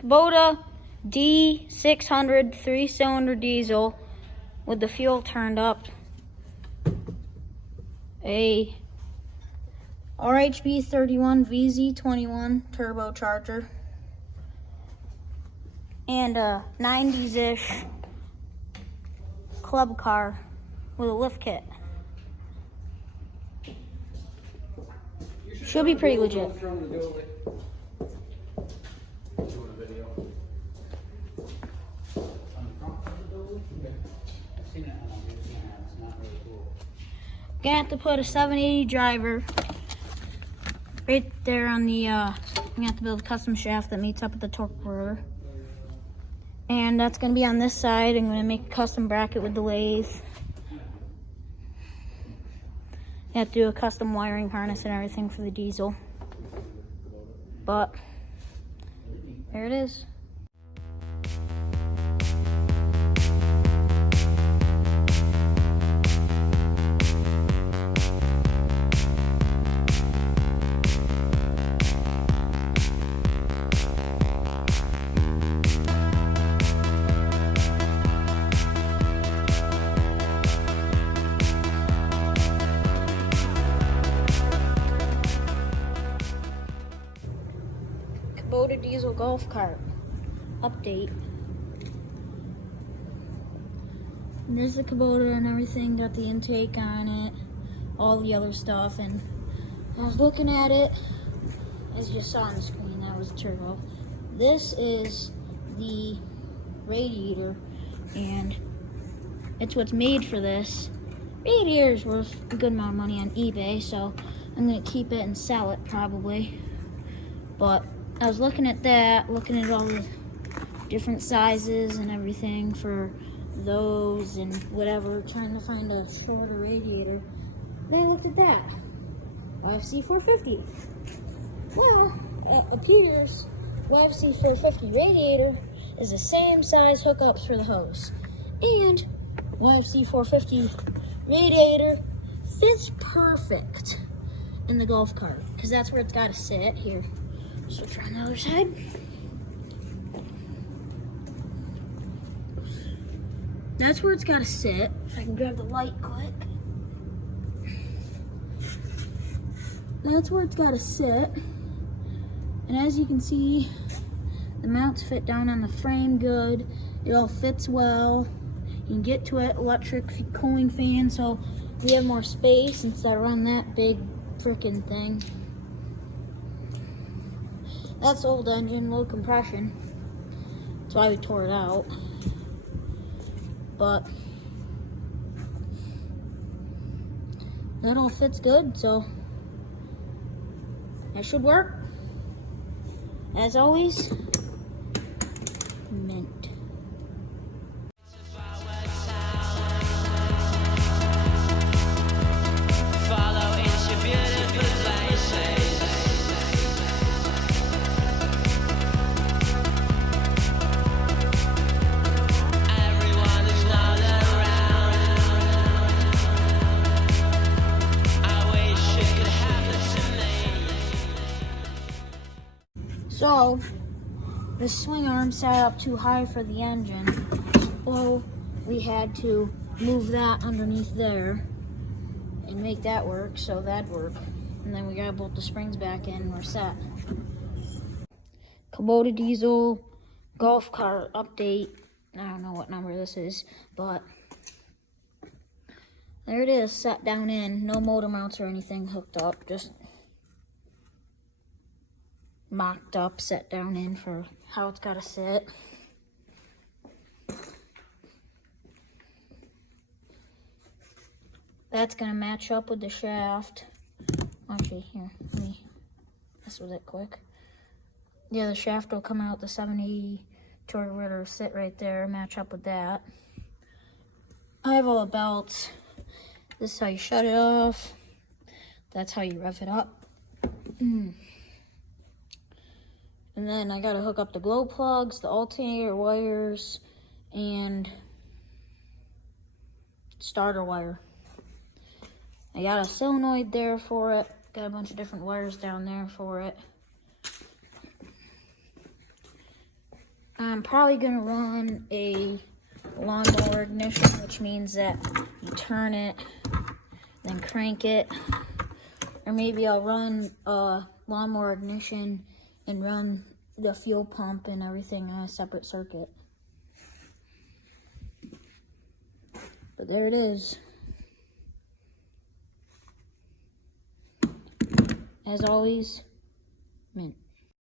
Kubota D600 3-cylinder diesel with the fuel turned up. A RHB 31 VZ21 turbocharger. And a 90s-ish club car with a lift kit. Should be pretty legit. Gonna have to put a 780 driver right there on the, I'm gonna have to build a custom shaft that meets up with the torque rotor. And that's gonna be on this side. I'm gonna make a custom bracket with the lathe. I have to do a custom wiring harness and everything for the diesel. But there it is. Kubota diesel golf cart update. And there's the Kubota and everything, got the intake on it, all the other stuff, and I was looking at it, as you saw on the screen, that was turbo. This is the radiator, and it's what's made for this. Radiator's worth a good amount of money on eBay, so I'm gonna keep it and sell it probably. But I was looking at that, looking at all the different sizes and everything for those and whatever, trying to find a shorter radiator. Then I looked at that, YFC 450. Well, it appears YFC 450 radiator is the same size hookups for the hose. And YFC 450 radiator fits perfect in the golf cart, because that's where it's got to sit here. Switch around the other side. That's where it's got to sit. If I can grab the light quick. That's where it's got to sit. And as you can see, the mounts fit down on the frame good. It all fits well. You can get to it, electric cooling fan, so we have more space instead of running that big freaking thing. That's the old engine, low compression. That's why we tore it out. But that all fits good, so that should work. As always, mint. So, the swing arm sat up too high for the engine, so we had to move that underneath there and make that work, so that'd work. And then we gotta bolt the springs back in and we're set. Kubota diesel golf cart update. I don't know what number this is, but there it is, set down in. No motor mounts or anything hooked up, just mocked up, set down in for how it's got to sit. That's going to match up with the shaft. Actually, here, let me mess with it quick. Yeah, the shaft will come out, the 780 torque rotor sit right there, match up with that. I have all the belts. This is how you shut it off. That's how you rev it up. And then I gotta hook up the glow plugs, the alternator wires, and starter wire. I got a solenoid there for it. Got a bunch of different wires down there for it. I'm probably gonna run a lawnmower ignition, which means that you turn it, then crank it. Or maybe I'll run a lawnmower ignition and run the fuel pump and everything in a separate circuit. But there it is. As always, mint.